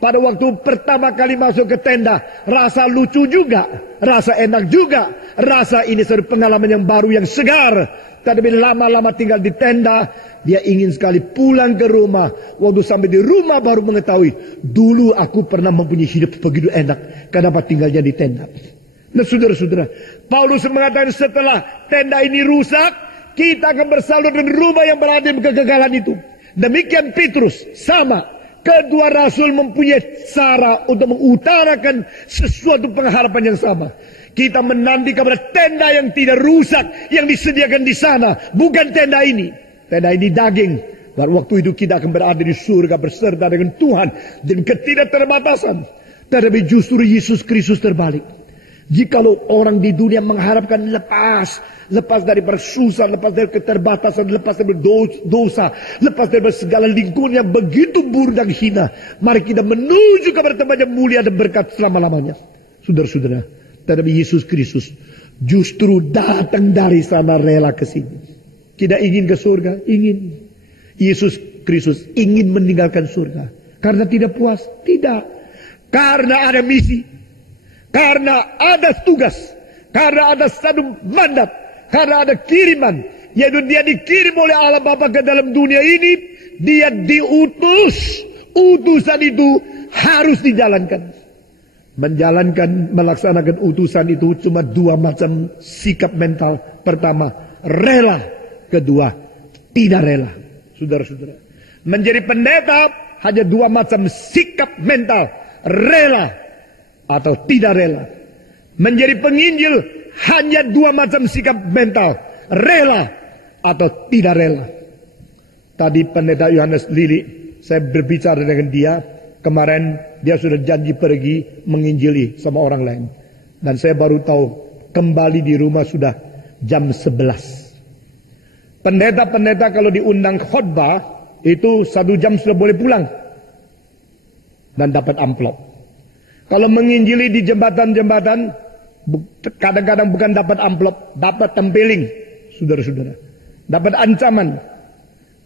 pada waktu pertama kali masuk ke tenda, rasa lucu juga, rasa enak juga, rasa ini suatu pengalaman yang baru, yang segar. Tetapi lama-lama tinggal di tenda, dia ingin sekali pulang ke rumah. Waktu sampai di rumah baru mengetahui, dulu aku pernah mempunyai hidup begitu enak, kenapa tinggalnya di tenda. Nah saudara-saudara, Paulus mengatakan setelah tenda ini rusak, kita akan bersalur dengan rumah yang berada di kegagalan itu. Demikian Petrus, sama. Kedua rasul mempunyai cara untuk mengutarakan sesuatu pengharapan yang sama. Kita menanti kepada tenda yang tidak rusak yang disediakan di sana, bukan tenda ini. Tenda ini daging. Dan waktu itu kita akan berada di surga beserta dengan Tuhan dan ketidakterbatasan. Tetapi justru Yesus Kristus terbalik. Jikalau orang di dunia mengharapkan lepas dari susah, lepas dari keterbatasan, lepas dari dosa, lepas dari segala lingkungan yang begitu buruk dan hina, mari kita menuju kepada tempat yang mulia dan berkat selama-lamanya. Saudara-saudara, tetapi Yesus Kristus justru datang dari sana rela ke sini. Kita ingin ke surga, ingin. Yesus Kristus ingin meninggalkan surga karena tidak puas, tidak. Karena ada misi. Karena ada tugas, karena ada satu mandat, karena ada kiriman, yaitu dia dikirim oleh Allah Bapa ke dalam dunia ini, dia diutus. Utusan itu harus dijalankan. Melaksanakan utusan itu cuma dua macam sikap mental. Pertama, rela. Kedua, tidak rela. Saudara-saudara, menjadi pendeta hanya dua macam sikap mental, rela atau tidak rela. Menjadi penginjil hanya dua macam sikap mental, rela atau tidak rela. Tadi pendeta Yohanes Lili, saya berbicara dengan dia. Kemarin dia sudah janji pergi menginjili sama orang lain. Dan saya baru tahu kembali di rumah sudah jam 11. Pendeta-pendeta kalau diundang khotbah itu 1 jam sudah boleh pulang. Dan dapat amplop. Kalau menginjili di jembatan-jembatan, kadang-kadang bukan dapat amplop, dapat tempeling, saudara-saudara. Dapat ancaman.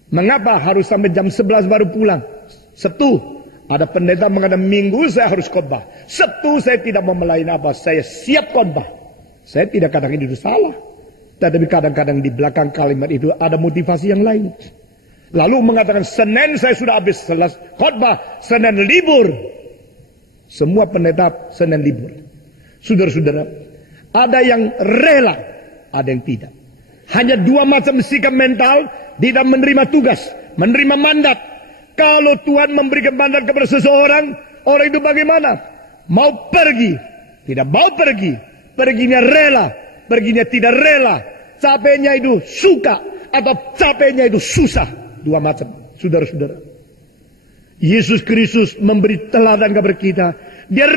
Mengapa harus sampai jam 11 baru pulang? Sabtu, ada pendeta mengatakan minggu saya harus khotbah. Sabtu saya tidak mau melayani apa, saya siap khotbah. Saya tidak katakan itu salah. Tetapi kadang-kadang di belakang kalimat itu ada motivasi yang lain. Lalu mengatakan Senin saya sudah habis selesai khotbah, Senin libur. Semua pendeta Senin libur. Saudara-saudara, ada yang rela, ada yang tidak. Hanya dua macam sikap mental di dalam menerima tugas, menerima mandat. Kalau Tuhan memberikan mandat kepada seseorang, orang itu bagaimana? Mau pergi, tidak mau pergi. Perginya rela, perginya tidak rela. Capeknya itu suka atau capeknya itu susah. Dua macam, saudara-saudara. Yesus Kristus memberi teladan kepada kita. Dia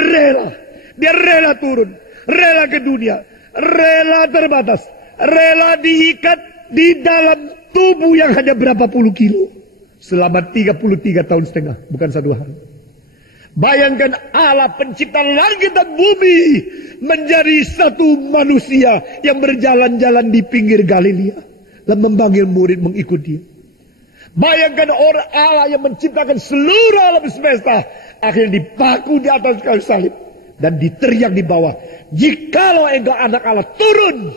rela turun, rela ke dunia, rela terbatas, rela diikat di dalam tubuh yang hanya berapa puluh kilo selama 33 tahun setengah, bukan 1 hari. Bayangkan Allah pencipta langit dan bumi menjadi satu manusia yang berjalan-jalan di pinggir Galilea dan memanggil murid mengikut dia. Bayangkan orang Allah yang menciptakan seluruh alam semesta akhirnya dipaku di atas kayu salib dan diteriak di bawah, jikalau engkau anak Allah turun.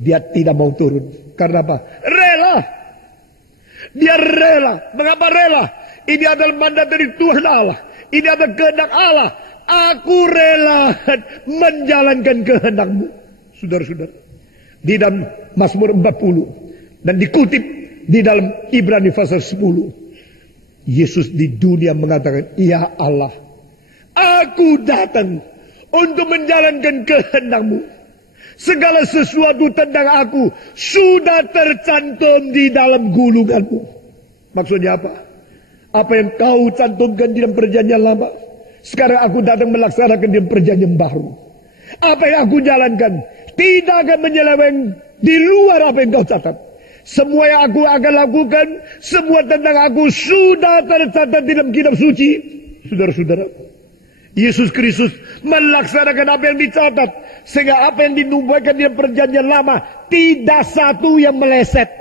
Dia tidak mau turun. Karena apa? Rela. Dia rela. Mengapa rela? Ini adalah mandat dari Tuhan Allah. Ini adalah kehendak Allah. Aku rela menjalankan kehendakmu. Saudara-saudara, di dalam Mazmur 40 dan dikutip di dalam Ibrani pasal 10, Yesus di dunia mengatakan, ya Allah, aku datang untuk menjalankan kehendakmu. Segala sesuatu tentang aku sudah tercantum di dalam gulunganmu. Maksudnya apa? Apa yang kau cantumkan di dalam perjanjian lama, sekarang aku datang melaksanakan di dalam perjanjian baru. Apa yang aku jalankan tidak akan menyeleweng di luar apa yang kau catat. Semua yang aku akan lakukan, semua tentang aku sudah tercatat di dalam kitab suci. Saudara-saudara, Yesus Kristus melaksanakan apa yang dicatat, sehingga apa yang dinubuatkan di dalam perjanjian lama tidak satu yang meleset.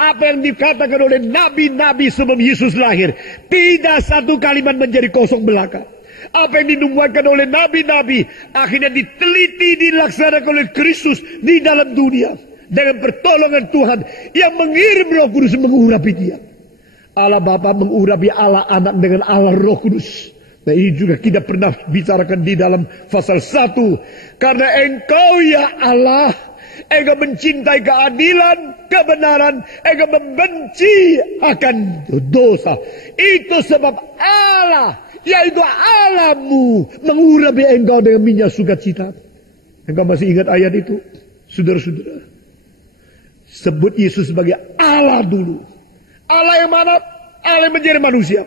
Apa yang dikatakan oleh nabi-nabi sebelum Yesus lahir, tidak satu kalimat menjadi kosong belaka. Apa yang dinubuatkan oleh nabi-nabi akhirnya diteliti, dilaksanakan oleh Kristus di dalam dunia. Dengan pertolongan Tuhan yang mengirim Roh Kudus mengurapi dia. Allah Bapa mengurapi Allah Anak dengan Allah Roh Kudus. Nah, ini juga kita pernah bicarakan di dalam pasal 1. Karena Engkau ya Allah, Engkau mencintai keadilan, kebenaran, Engkau membenci akan dosa. Itu sebab Allah, yaitu Allahmu, mengurapi engkau dengan minyak sukacita. Engkau masih ingat ayat itu? Saudara-saudara, sebut Yesus sebagai Allah dulu. Allah yang mana? Allah yang menjadi manusia.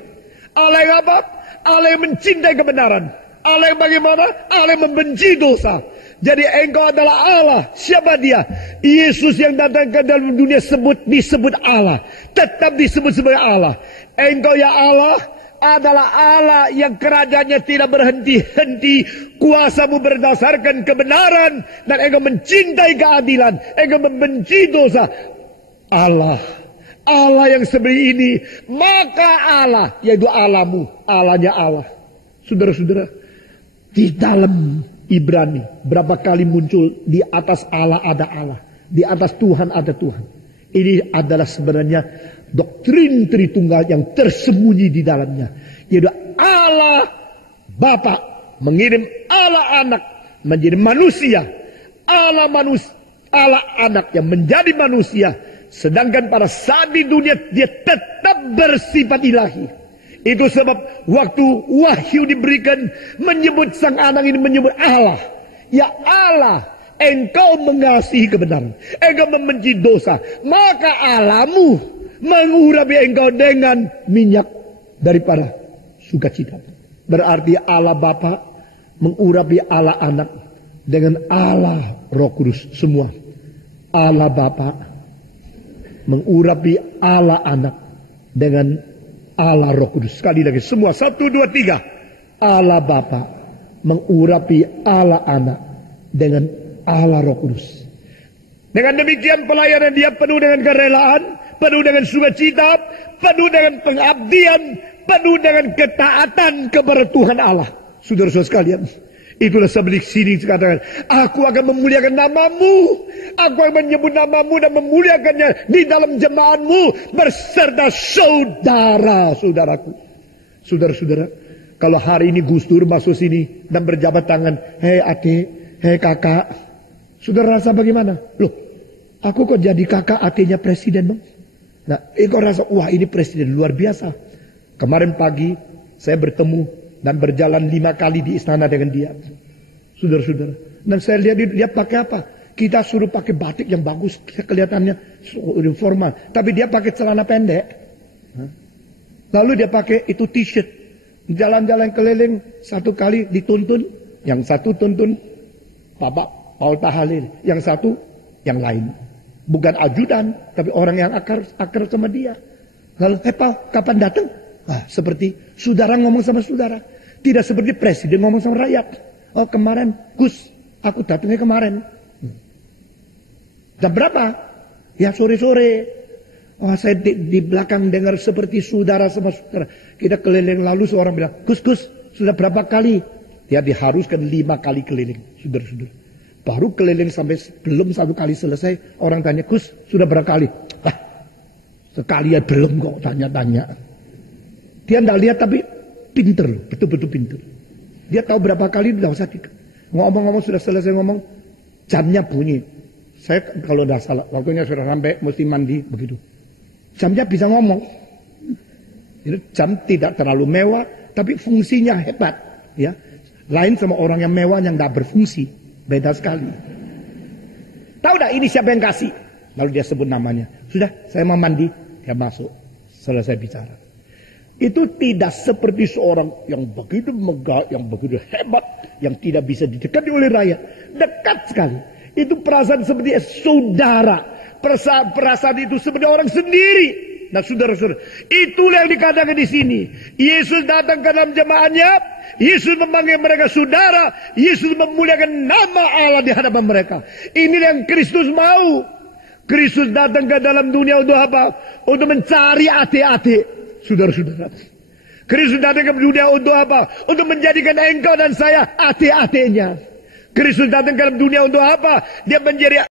Allah yang apa? Allah yang mencintai kebenaran. Allah yang bagaimana? Allah yang membenci dosa. Jadi engkau adalah Allah. Siapa dia? Yesus yang datang ke dalam dunia disebut Allah. Tetap disebut sebagai Allah. Engkau ya Allah adalah Allah yang kerajaannya tidak berhenti-henti. Kuasamu berdasarkan kebenaran. Dan engkau mencintai keadilan. Engkau membenci dosa. Allah yang seperti ini. Maka Allah, yaitu Allahmu. Allahnya Allah. Saudara-saudara, di dalam Ibrani berapa kali muncul di atas Allah ada Allah. Di atas Tuhan ada Tuhan. Ini adalah sebenarnya doktrin Tritunggal yang tersembunyi di dalamnya. Yaitu Allah Bapa mengirim Allah Anak menjadi manusia. Allah Anak yang menjadi manusia. Sedangkan pada saat di dunia dia tetap bersifat ilahi. Itu sebab waktu wahyu diberikan menyebut sang anak ini menyebut Allah. Ya Allah, engkau mengasihi kebenaran. Engkau membenci dosa. Maka Allahmu mengurapi engkau dengan minyak daripada sukacita. Berarti Allah Bapa mengurapi Allah Anak dengan Allah Roh Kudus semua. Allah Bapa mengurapi Allah Anak dengan Allah Roh Kudus. Sekali lagi semua 1, 2, 3. Allah Bapa mengurapi Allah Anak dengan Allah Roh Kudus. Dengan demikian pelayanan dia penuh dengan kerelaan, penuh dengan sukacita, penuh dengan pengabdian, penuh dengan ketaatan kepada Tuhan Allah. Saudara-saudara sekalian, itulah sebab di sini dikatakan, aku akan memuliakan namamu, aku akan menyebut namamu dan memuliakannya di dalam jemaatmu berserta saudara-saudaraku. Saudara-saudara, kalau hari ini Gus Dur masuk sini dan berjabat tangan, hei adik, hei kakak, saudara rasa bagaimana? Loh, aku kok jadi kakak adiknya presiden bang? Nah, kok rasa, wah ini presiden luar biasa. Kemarin pagi saya bertemu dan berjalan 5 kali di istana dengan dia. Saudara-saudara. Dan saya lihat dia pakai apa? Kita suruh pakai batik yang bagus. Kelihatannya formal. Tapi dia pakai celana pendek. Lalu dia pakai itu t-shirt. Jalan-jalan keliling. 1 kali dituntun. Yang satu tuntun Bapak Paul Tahalil. Yang satu yang lain. Bukan ajudan. Tapi orang yang akar sama dia. Lalu, Paul kapan datang? Seperti saudara ngomong sama saudara. Tidak seperti presiden ngomong sama rakyat. Oh kemarin Gus, aku datangnya kemarin. Jam berapa? Ya sore-sore. Wah saya di belakang dengar seperti saudara sama saudara. Kita keliling lalu seorang bilang, Gus sudah berapa kali? Dia diharuskan 5 kali keliling. Saudara-saudara. Baru keliling sampai belum 1 kali selesai. Orang tanya, Gus sudah berapa kali? Sekalian belum kok tanya-tanya. Dia tidak lihat tapi pinter, betul-betul pinter. Dia tahu berapa kali, tidak usah ngomong-ngomong sudah selesai ngomong, jamnya bunyi. Saya kalau tidak salah, waktunya sudah sampai mesti mandi begitu. Jamnya bisa ngomong. Jadi, jam tidak terlalu mewah, tapi fungsinya hebat. Ya, lain sama orang yang mewah yang tidak berfungsi, beda sekali. Tahu tidak ini siapa yang kasih? Lalu dia sebut namanya. Sudah, saya mau mandi, dia masuk. Selesai bicara. Itu tidak seperti seorang yang begitu megah, yang begitu hebat, yang tidak bisa didekati oleh rakyat. Dekat sekali. Itu perasaan seperti saudara. Perasaan itu seperti orang sendiri. Nah saudara-saudara, itulah yang dikatakan di sini. Yesus datang ke dalam jemaatnya. Yesus memanggil mereka saudara. Yesus memuliakan nama Allah di hadapan mereka. Ini yang Kristus mau. Kristus datang ke dalam dunia untuk apa? Untuk mencari adik-adik. Saudara-saudara, Kristus datang ke dunia untuk apa? Untuk menjadikan engkau dan saya hati-hatinya. Kristus datang ke dunia untuk apa? Dia menjadi